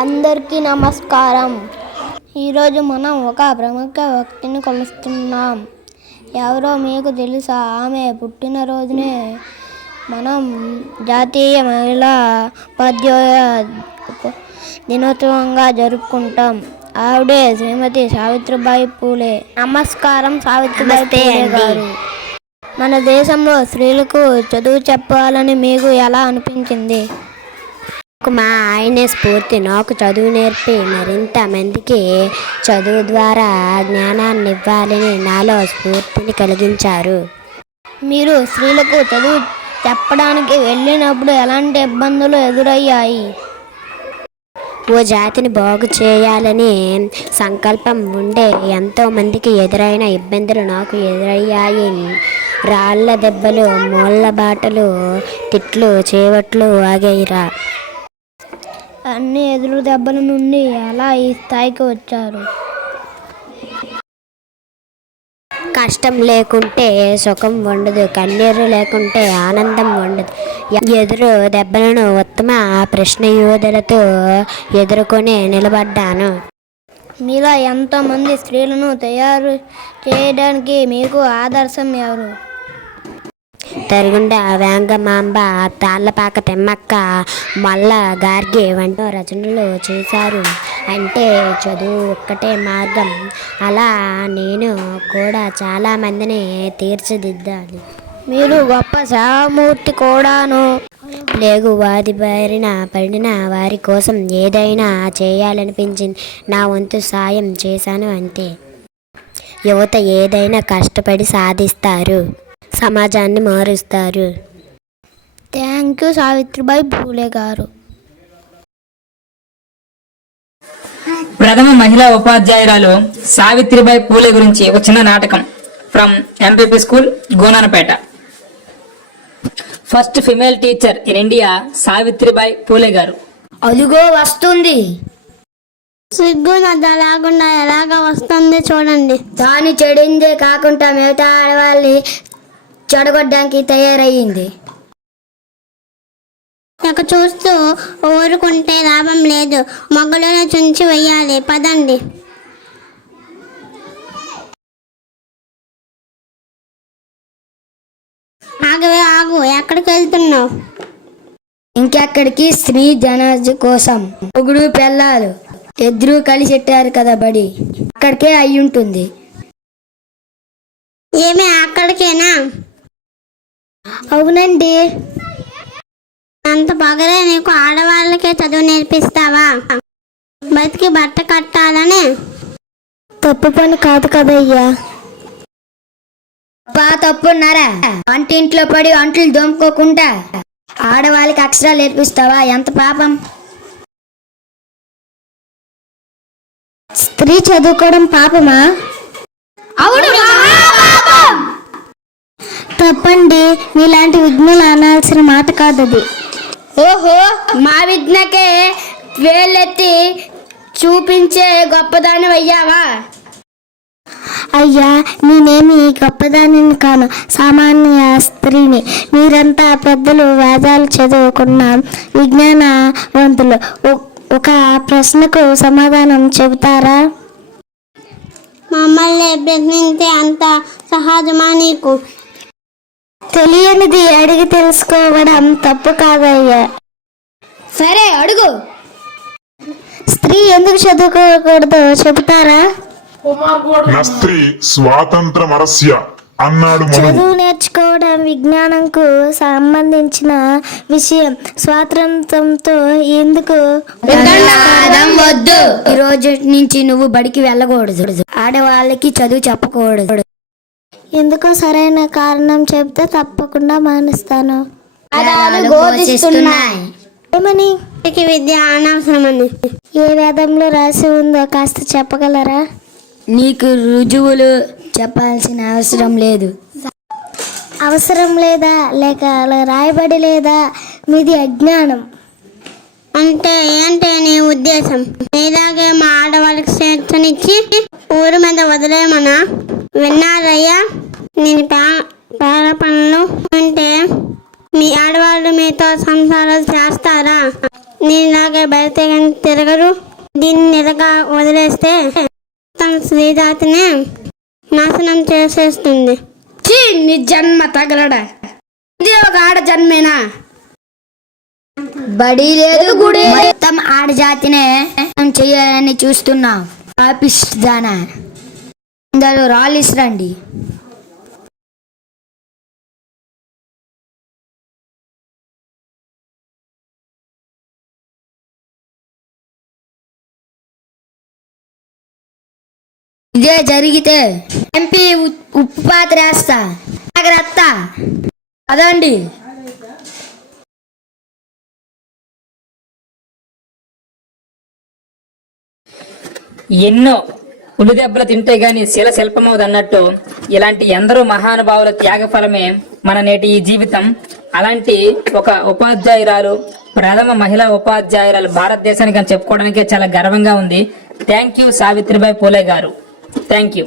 అందరికీ నమస్కారం. ఈరోజు మనం ఒక ప్రముఖ వ్యక్తిని కొలుస్తున్నాం. ఎవరో మీకు తెలుసా? ఆమె పుట్టినరోజునే మనం జాతీయ మహిళా ఉపాధ్యాయ దినోత్సవంగా జరుపుకుంటాం. ఆవిడే శ్రీమతి సావిత్రిబాయి పూలే. నమస్కారం సావిత్రిబాయి పూలే గారు. మన దేశంలో స్త్రీలకు చదువు చెప్పాలని మీకు ఎలా అనిపించింది? మా ఆయనే స్ఫూర్తి. నాకు చదువు నేర్పి మరింత మందికి చదువు ద్వారా జ్ఞానాన్ని ఇవ్వాలని నాలో స్ఫూర్తిని కలిగించారు. మీరు స్త్రీలకు చదువు చెప్పడానికి వెళ్ళినప్పుడు ఎలాంటి ఇబ్బందులు ఎదురయ్యాయి? ఓ జాతిని బాగు చేయాలని సంకల్పం ఉండే ఎంతో మందికి ఎదురైన ఇబ్బందులు నాకు ఎదురయ్యాయి. రాళ్ళ దెబ్బలు, మూళ్ళ బాటలు, తిట్లు, చేవట్లు ఆగేరా. అన్ని ఎదురు దెబ్బల నుండి ఎలా ఈ స్థాయికి వచ్చారు? కష్టం లేకుంటే సుఖం ఉండదు, కన్నీరు లేకుంటే ఆనందం ఉండదు. ఎదురు దెబ్బలను ఉత్తమ ప్రశ్నయోధులతో ఎదుర్కొని నిలబడ్డాను. మీలా ఎంతోమంది స్త్రీలను తయారు చేయడానికి మీకు ఆదర్శం ఎవరు? తరిగుండ వేంగమాంబ, తాళ్ళపాక తిమ్మక్క, మల్ల గార్గి వంటి రచనలు చేశారు. అంటే చదువు ఒక్కటే మార్గం. అలా నేను కూడా చాలామందిని తీర్చిదిద్దాలి. మీరు గొప్ప సేవామూర్తి కూడాను. లేగువాది బారిన పడిన వారి కోసం ఏదైనా చేయాలనిపించింది. నా వంతు సాయం చేశాను అంతే. యువత ఏదైనా కష్టపడి సాధిస్తారు, సమాజాన్ని మారుస్తారు. థ్యాంక్ యూ సావిత్రిబాయి పూలే గారు. ప్రథమ మహిళా ఉపాధ్యాయురాలు సావిత్రిబాయి పూలే గురించి ఒక చిన్న నాటకం from MPP school, Gonanapeta. First female teacher in India Savitribai Phule garu. అదుగో వస్తుంది. సిగ్గు నద్ద లేకుండా ఎలాగా వస్తుంది చూడండి. తాను చెడిందే కాకుండా మిగతా ఆడవాళ్ళని చెడగొట్టడానికి తయారయ్యింది. ఇక చూస్తూ ఊరుకుంటే లాభం లేదు. మొగ్గలను చుంచి వెయ్యాలి. పదండి. ఆగవే ఆగు, ఎక్కడికి వెళ్తున్నావు? ఇంకెక్కడికి? స్త్రీ జనాజ కోసం. మొగుడు పెళ్ళాలు ఇద్దరూ కలిసి పెట్టారు కదా బడి, అక్కడికే అయ్యుంటుంది. ఏమి అక్కడికేనా? అవునండి. అంత పగలే నీకు ఆడవాళ్ళకే చదువు నేర్పిస్తావా? బతికి బట్ట కట్టాలని. తప్పు పని కాదు కదయ్యా. తప్పున్నారా? వంటింట్లో పడి అంట్లు దోముకోకుండా ఆడవాళ్ళకి అక్షరాలు నేర్పిస్తావా? ఎంత పాపం. స్త్రీ చదువుకోవడం పాపమా? అవును, తప్పండి. మీలాంటి విఘ్నులు అనాల్సిన మాట కాదది. ఓహో, మా విజ్ఞకే వేలెత్తి చూపించే గొప్పదాని అయ్యావా? అయ్యా, నేనేమి గొప్పదానిని కాను, సామాన్య స్త్రీని. మీరంతా పెద్దలు, వేదాలు చదువుకున్న విజ్ఞానవంతులు. ఒక ప్రశ్నకు సమాధానం చెబుతారా? మమ్మల్ని ప్రశ్నించే అంత సహజమా నీకు? తెలియనిది అడిగి తెలుసుకోవడం తప్పు కాదయ్యా. సరే అడుగు. స్త్రీ ఎందుకు చదువుకోకూడదో చెబుతారా? నా స్త్రీ స్వాతంత్రమరస్య అన్నాడు. చదువు నేర్చుకోవడం విజ్ఞానంకు సంబంధించిన విషయం. స్వాతంత్రంతో ఎందుకు? వద్దు. ఈ రోజు నుంచి నువ్వు బడికి వెళ్ళకూడదు. ఆడవాళ్ళకి చదువు చెప్పకూడదు. ఎందుకో సరైన కారణం చెప్తే తప్పకుండా మానేస్తాను. ఏమని? విద్య అనవసరమని. ఏ వేదంలో రాసి ఉందో కాస్త చెప్పగలరా? నీకు రుజువులు చెప్పాల్సిన అవసరం లేదు. అవసరం లేదా, లేక రాయబడి లేదా? మీది అజ్ఞానం. అంటే ఏంటే నీ ఉద్దేశం? ఇలాగే మా ఆడవాళ్ళకి స్వేచ్ఛనిచ్చి ఊరి మీద వదిలేమనా? విన్నారయ్యా, నేను పేద పనులు అంటే మీ ఆడవాళ్ళు మీతో సంసారాలు చేస్తారా? నీలాగా బయట తిరగరు. దీన్ని నిలగా వదిలేస్తే తన స్త్రీజాతిని నాశనం చేసేస్తుంది. నీ జన్మ తగలడా, ఇది ఒక ఆడ జన్మేనా? బడి లేదు గుడి, మొత్తం ఆడజాతినే చేయాలని చూస్తున్నా. పాపిస్తానా, అందరూ రాలిసిరండి. ఇదే జరిగితే ఎంపీ ఉప్పు పాత్ర వేస్తా, జాగ్రత్త. అదండి. ఎన్నో ఉలిదెబ్బలు తింటే గాని శిల శిల్పమవుదు అన్నట్టు ఇలాంటి ఎందరో మహానుభావుల త్యాగఫలమే మన నేటి ఈ జీవితం. అలాంటి ఒక ఉపాధ్యాయురాలు, ప్రథమ మహిళా ఉపాధ్యాయురాలు భారతదేశానికి అని చెప్పుకోవడానికే చాలా గర్వంగా ఉంది. థ్యాంక్ యూ సావిత్రిబాయి పూలే గారు. Thank you.